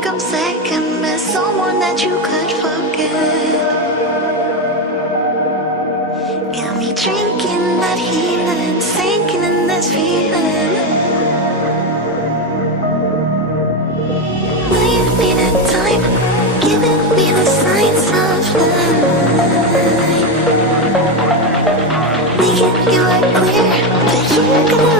think I'm second best, someone that you could forget. Got me drinking that healing, sinking in this feeling. Leave me the time, giving me the signs of life. Making you are clear, but you're gonna